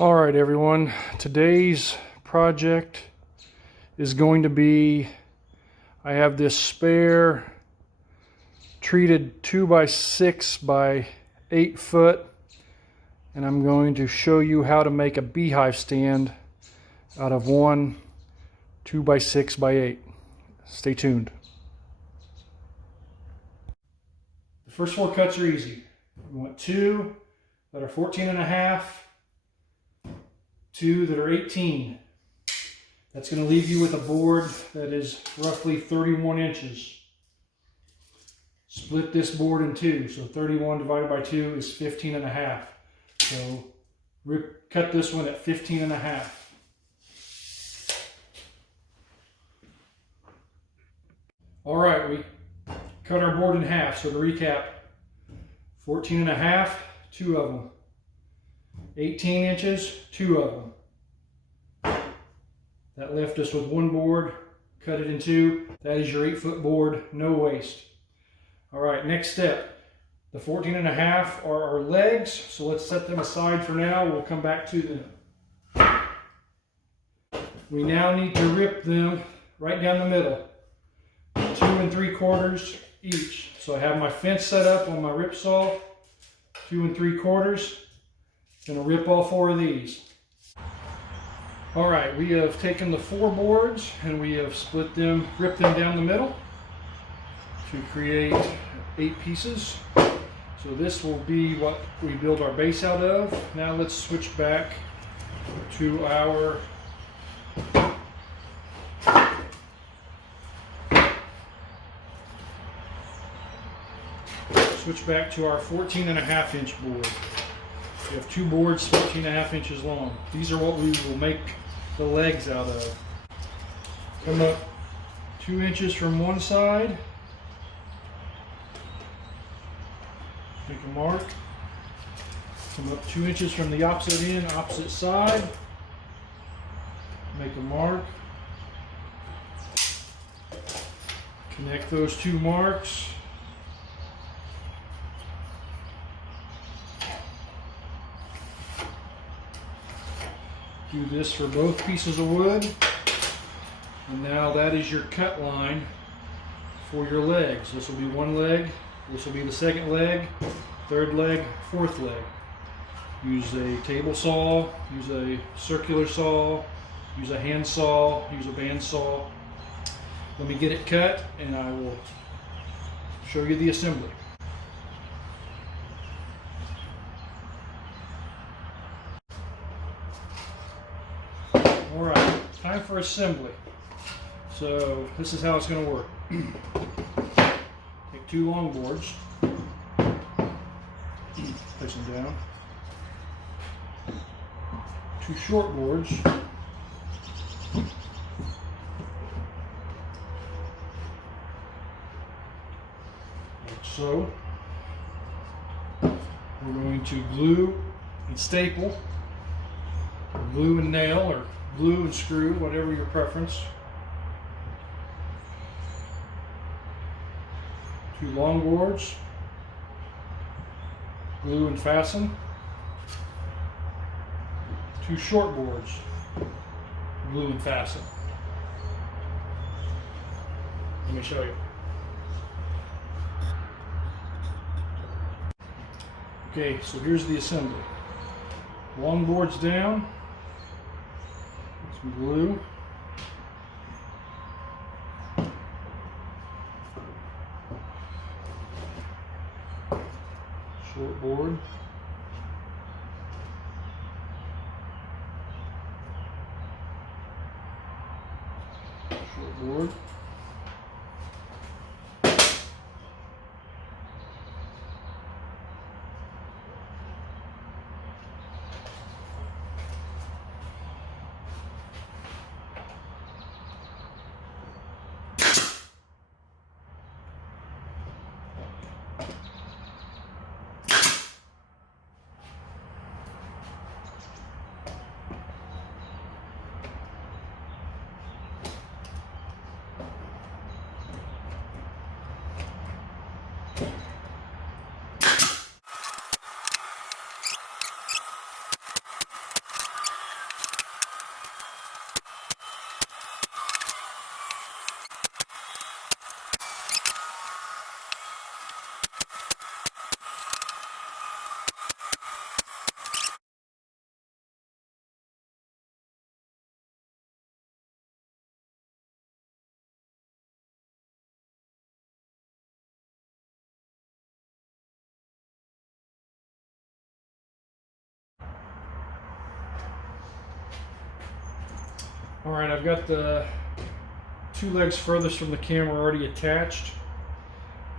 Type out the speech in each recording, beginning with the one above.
All right, everyone. Today's project is going to be, I have this spare treated 2x6 by 8 foot, and I'm going to show you how to make a beehive stand out of one 2x6 by 8. Stay tuned. The first 4 cuts are easy. We want 2 that are 14.5, 2 that are 18. That's going to leave you with a board that is roughly 31 inches. Split this board in 2, so 31 divided by 2 is 15.5. So cut this one at 15.5. All right, we cut our board in half. So to recap, 14.5, 2 of them. 18 inches, 2 of them. That left us with one board, cut it in 2. That is your 8-foot board, no waste. All right, next step. The 14.5 are our legs, so let's set them aside for now. We'll come back to them. We now need to rip them right down the middle, 2 3/4 each. So I have my fence set up on my rip saw, 2 3/4. Gonna rip all 4 of these. All right, we have taken the 4 boards and we have split them, ripped them down the middle to create 8 pieces. So this will be what we build our base out of. Now let's switch back to our switch back to our 14.5 inch board. We have 2 boards 14.5 inches long. These are what we will make the legs out of. Come up 2 inches from one side. Make a mark. Come up 2 inches from the opposite end, opposite side. Make a mark. Connect those 2 marks. Do this for both pieces of wood. And now that is your cut line for your legs. This will be one leg. This will be the second leg, third leg, fourth leg. Use a table saw, use a circular saw, use a hand saw, use a band saw. Let me get it cut and I will show you the assembly. All right, time for assembly. So this is how it's going to work. Take 2 long boards, place them down. 2 short boards, like so. We're going to glue and staple, or glue and nail, or glue and screw, whatever your preference. 2 long boards, glue and fasten. 2 short boards, glue and fasten. Let me show you. Okay, so here's the assembly. Long boards down, some glue. Short board. Short board. All right, I've got the 2 legs furthest from the camera already attached.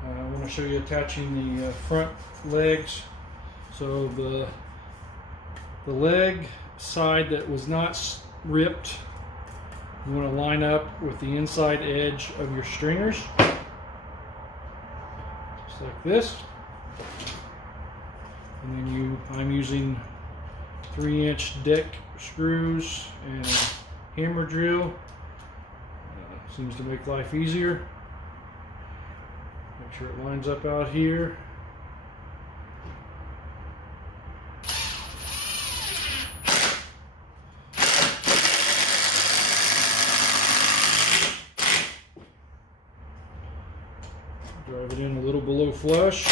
I want to show you attaching the front legs. So the leg side that was not ripped, you want to line up with the inside edge of your stringers, just like this. And then I'm using 3-inch deck screws and a hammer drill. Seems to make life easier. Make sure it lines up out here. Drive it in a little below flush.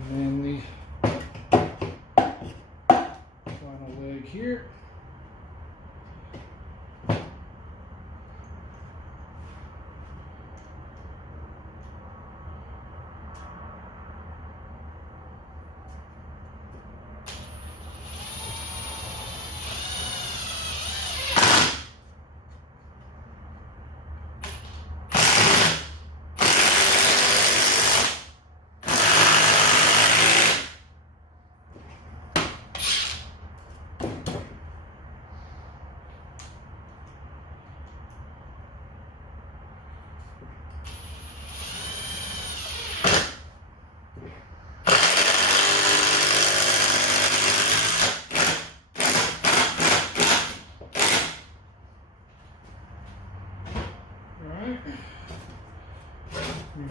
And then the final leg here.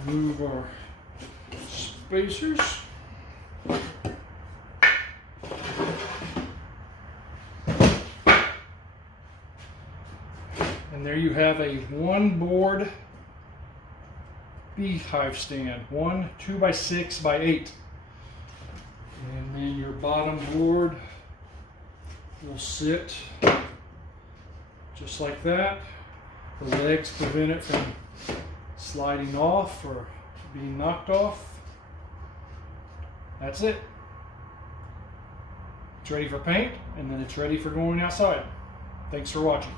Remove our spacers. And there you have a 1-board beehive stand. 1 2x6x8. And then your bottom board will sit just like that. The legs prevent it from sliding off or being knocked off. That's it. It's ready for paint, and then it's ready for going outside. Thanks for watching.